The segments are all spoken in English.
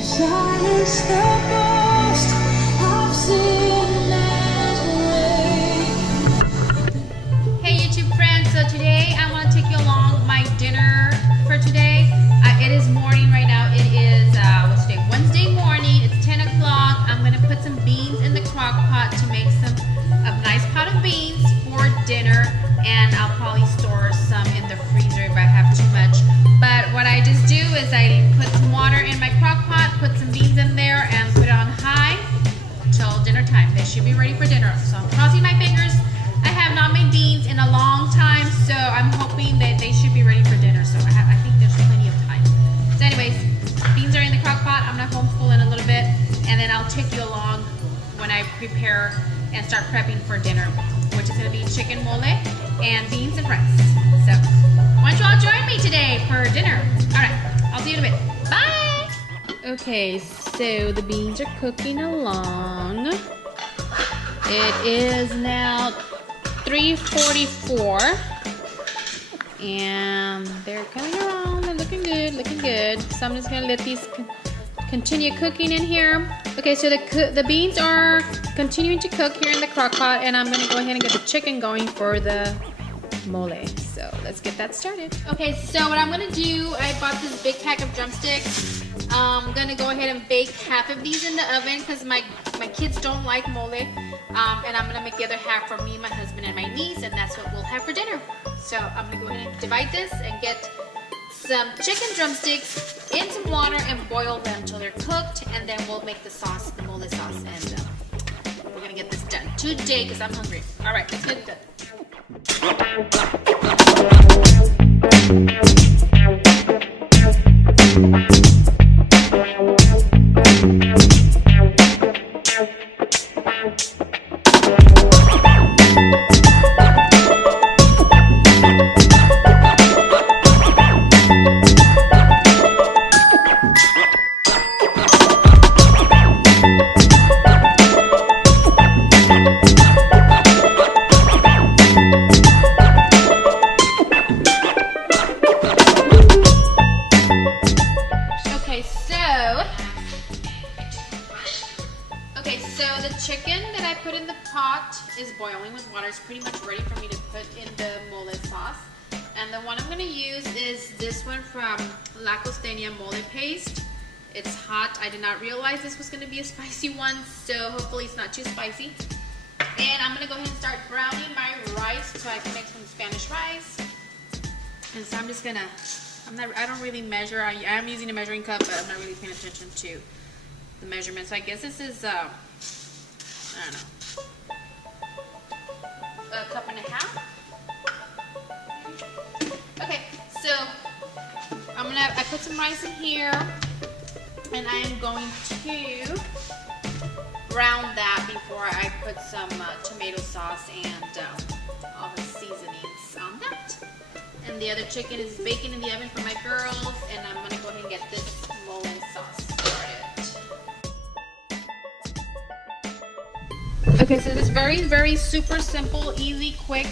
Silence the ghost I've seen that way. Hey YouTube friends, so today I want to take you along my dinner for today. It is morning right now. It is what's today? Wednesday morning. It's 10 o'clock. I'm gonna put some beans in the crock pot to make a nice pot of beans for dinner, and I'll probably store some in the freezer if I have too much. But what I just do is I put some water in my crock pot, put some beans in there, and put it on high till dinner time. They should be ready for dinner. So I'm crossing my fingers. I have not made beans in a long time, so I'm hoping that they should be ready for dinner. So I think there's plenty of time. So anyways, beans are in the crock pot. I'm gonna homeschool in a little bit, and then I'll take you along when I prepare and start prepping for dinner, which is gonna be chicken mole and beans and rice. So why don't you all join me today for dinner? All right, I'll see you in a bit. Bye. Okay, so the beans are cooking along. It is now 3:44, and they're coming around. They're looking good, looking good. So I'm just gonna let these continue cooking in here. Okay, so the beans are continuing to cook here in the crock pot, and I'm gonna go ahead and get the chicken going for the mole. So let's get that started. Okay, so what I'm gonna do, I bought this big pack of drumsticks. I'm gonna go ahead and bake half of these in the oven because my kids don't like mole. And I'm gonna make the other half for me, my husband, and my niece, and that's what we'll have for dinner. So I'm gonna go ahead and divide this and get some chicken drumsticks in some water and boil them till they're cooked, and then we'll make the sauce, the mole sauce, and we're gonna get this done today because I'm hungry. All right, let's get it done. So the chicken that I put in the pot is boiling with water. It's pretty much ready for me to put in the mole sauce. And the one I'm going to use is this one from La Costeña Mole Paste. It's hot. I did not realize this was going to be a spicy one, so hopefully it's not too spicy. And I'm going to go ahead and start browning my rice so I can make some Spanish rice. And so I'm just going to, I don't really measure. I am using a measuring cup, but I'm not really paying attention to the measurements. I guess this is I don't know, a cup and a half. Okay, so I put some rice in here, and I am going to brown that before I put some tomato sauce and all the seasonings on that. And the other chicken is baking in the oven for my girls, and I'm gonna go ahead and get this mole sauce started. Okay, so this is very, very super simple, easy, quick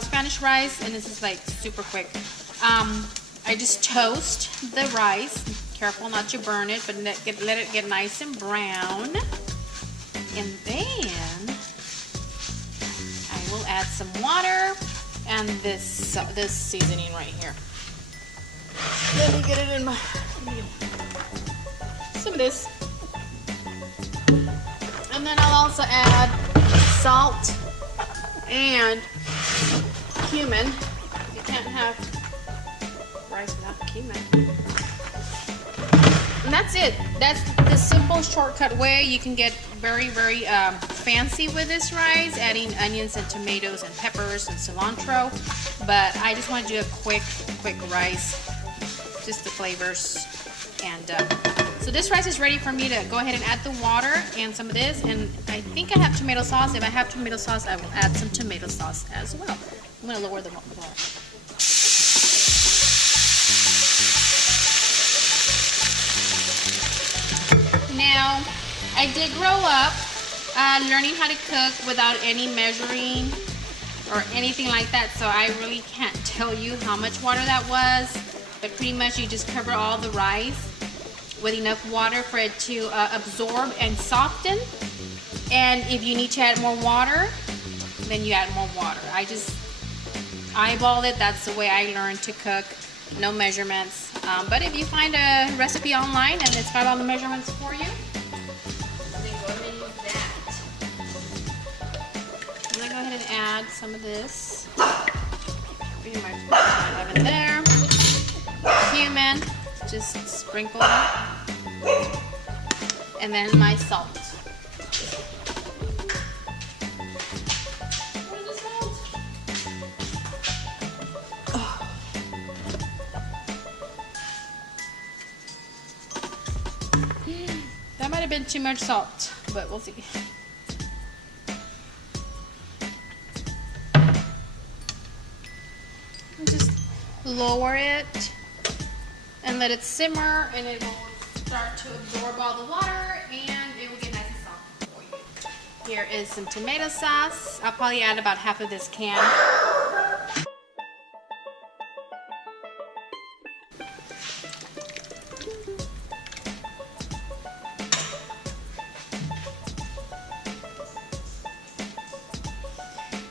Spanish rice, and this is like super quick. I just toast the rice. Careful not to burn it, but let it get nice and brown. And then I will add some water and this seasoning right here. Let me get it in some of this. And then I'll also add salt and cumin. You can't have rice without cumin. And that's it. That's the simple shortcut way. You can get very, very fancy with this rice, adding onions and tomatoes and peppers and cilantro. But I just want to do a quick rice, just the flavors. And so this rice is ready for me to go ahead and add the water and some of this. And I think I have tomato sauce. If I have tomato sauce, I will add some tomato sauce as well. I'm going to lower the water. Now, I did grow up learning how to cook without any measuring or anything like that, so I really can't tell you how much water that was, but pretty much you just cover all the rice with enough water for it to absorb and soften. And if you need to add more water, then you add more water. I just eyeball it. That's the way I learned to cook. No measurements. But if you find a recipe online and it's got all the measurements for you, then go ahead and use that. I'm gonna go ahead and add some of this. Pretty much I have it there. Cumin, just sprinkle it. And then my salt. That might have been too much salt, but we'll see. Just lower it and let it simmer, and it will start to absorb all the water, and it will get nice and soft for you. Here is some tomato sauce. I'll probably add about half of this can.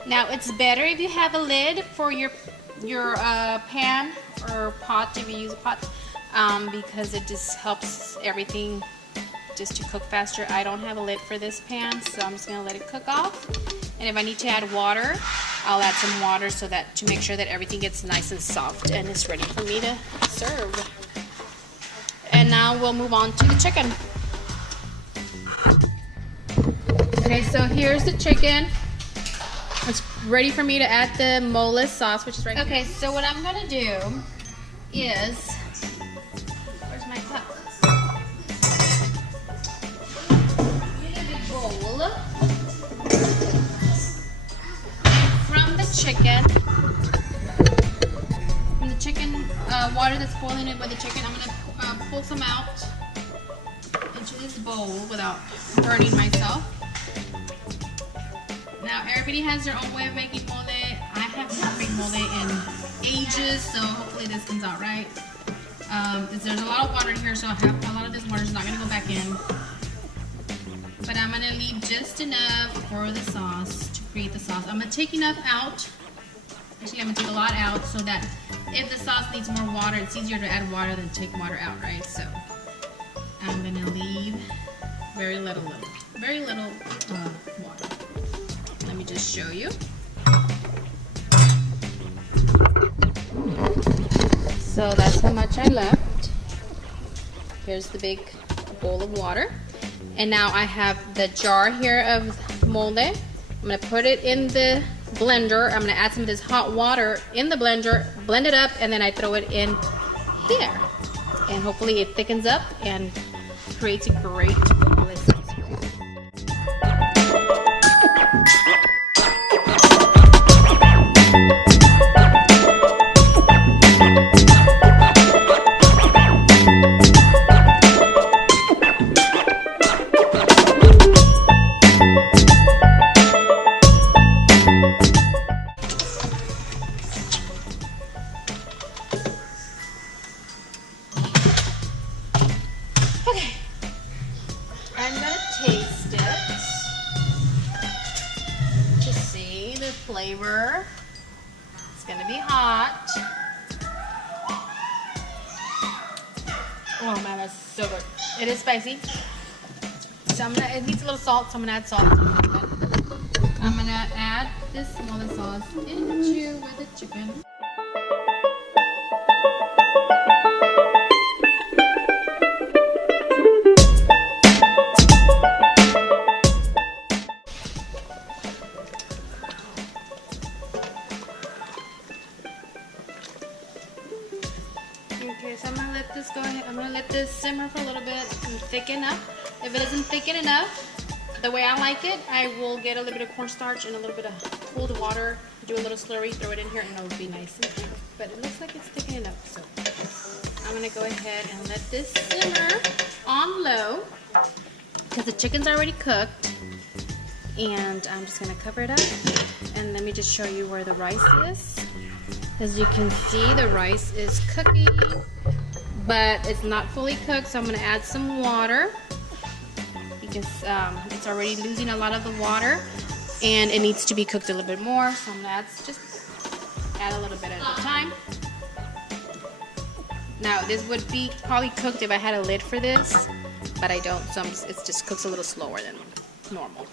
Now it's better if you have a lid for your pan or pot, if you use a pot, because it just helps everything just to cook faster. I don't have a lid for this pan, so I'm just gonna let it cook off. And if I need to add water, I'll add some water so that to make sure that everything gets nice and soft and it's ready for me to serve. And now we'll move on to the chicken. Okay, so here's the chicken. It's ready for me to add the mole sauce, which is right here. Okay, so what I'm gonna do is, where's my cup? Get a big bowl from the chicken. From the chicken water that's boiling it with the chicken, I'm gonna pull some out into this bowl without burning myself. Now everybody has their own way of making mole. I have not made mole in ages, so hopefully this comes out right. There's a lot of water here, so a lot of this water is not going to go back in. But I'm going to leave just enough for the sauce to create the sauce. I'm going to take enough out. Actually, I'm going to take a lot out so that if the sauce needs more water, it's easier to add water than take water out, right? So I'm going to leave very little water. Let me just show you. So that's how much I left. Here's the big bowl of water. And now I have the jar here of mole. I'm gonna put it in the blender. I'm gonna add some of this hot water in the blender, blend it up, and then I throw it in there. And hopefully it thickens up and creates a great mole sauce. Okay, I'm gonna taste it to see the flavor. It's gonna be hot. Oh man, that's so good. It is spicy. So it needs a little salt, so I'm gonna add salt. I'm gonna add this mole sauce into with the chicken. Okay, so I'm gonna let this go ahead. I'm gonna let this simmer for a little bit and thicken up. If it isn't thicken enough, the way I like it, I will get a little bit of cornstarch and a little bit of cold water, do a little slurry, throw it in here, and it'll be nice and thick. But it looks like it's thickening enough, so I'm gonna go ahead and let this simmer on low because the chicken's already cooked. And I'm just gonna cover it up. And let me just show you where the rice is. As you can see, the rice is cooking but it's not fully cooked, so I'm gonna add some water because it's already losing a lot of the water and it needs to be cooked a little bit more. So I'm gonna just add a little bit at a time. Now this would be probably cooked if I had a lid for this, but I don't, so it just cooks a little slower than normal.